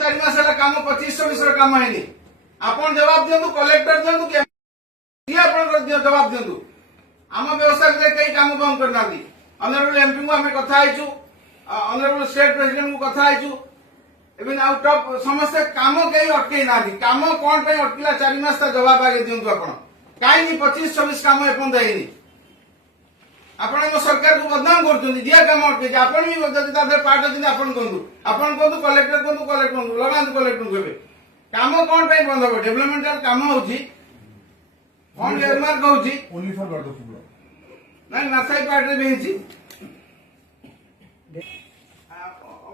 4 मास काम 25-26 काम है आपन जवाब दियंतु कलेक्टर दियंतु कि आपन जवाब दियंतु आम व्यवसाय कई काम बंद करना ऑनरेबल एमपी को आम कथा ऑनरेबल स्टेट प्रेसिडेंट को कथा इवन आउट ऑफ समस्त काम कई अटकई ना काम कौन पे अटकिला 4 मास जवाब आगे दियंतु आपन कहीं 25-26 काम एपन देनी आपण हम सरकार को बदनाम करछन दिया काम अटके आपण भी जदी तादे पार्ट अछि आपण कोंदु कलेक्टर कोंदु लगान कलेक्टर कहबे काम कोन पे बंद हो डेवलपमेंटल काम होछि फंड एमआर कहउछि ओनली फॉर गॉड ऑफ नहीं नासाई पार्ट रे बेछि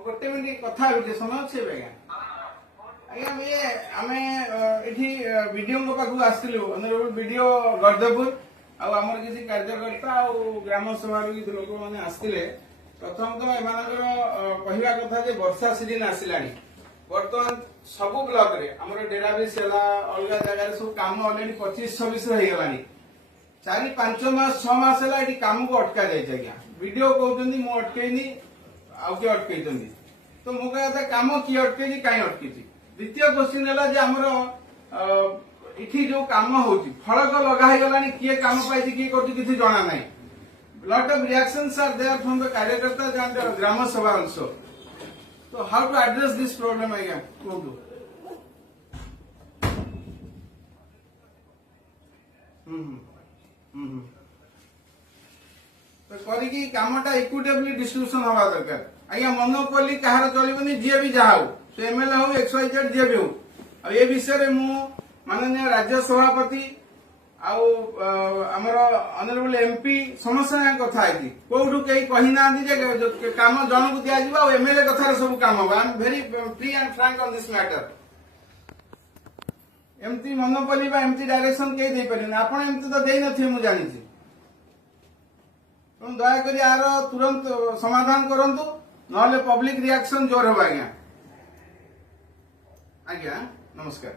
गोटे मिनिट कथा होछि समय छै बेगा आज्ञा ये आमे एठी वीडियो को पाखु आस्तिलु ऑनरेबल वीडियो गर्दपुर आमर किसी कार्यकर्ता ग्राम सभा लोक मैंने आसते प्रथम तो एम कहवा कथा वर्षा सीजन आसला बर्तमान सबु ब्लॉक रे हमर डेराबेस अलग जगह सब काम ऑलरेडी 25-26 होगा 4-5 मास 6 मास है काम को अटका जाए वीडियो कहते मु अटकईनी आउ किए अटकई तो मो कह काम किए अटकई कहीं अटकी द्वितीय क्वेश्चन है आमर इठी जो काम होची फलक लगा ही गलानी किए काम पाई किए करती किसी जना नहीं lot of reactions are there from the कार्यकर्ता एंड ग्राम सभा आल्सो तो how to address this problem आज्ञा कहू तो करी कामटा इक्विटेबली डिस्ट्रीब्यूशन हवा दरकार आज्ञा मोनोपोली कहार चलबनी जी भी जहा हो से एमएलए हो XYZ जी भी हो आ ये विषय मु माननीय राज्य सभापति आमर ऑनरेबल एमपी समस्त कथा कौटू कहीं कही ना काम जन को दिज्व एमएलए कथार सब काम हम I am very free and frank on this matter एमती मोनोपोली एमती डायरेक्शन कहीं दे पारे आप एमती तो दे नी मुझे जानी दयाकोरी यार तुरंत समाधान करंतु नहले पब्लिक रिएक्शन जोर हो आज्ञा आज्ञा नमस्कार।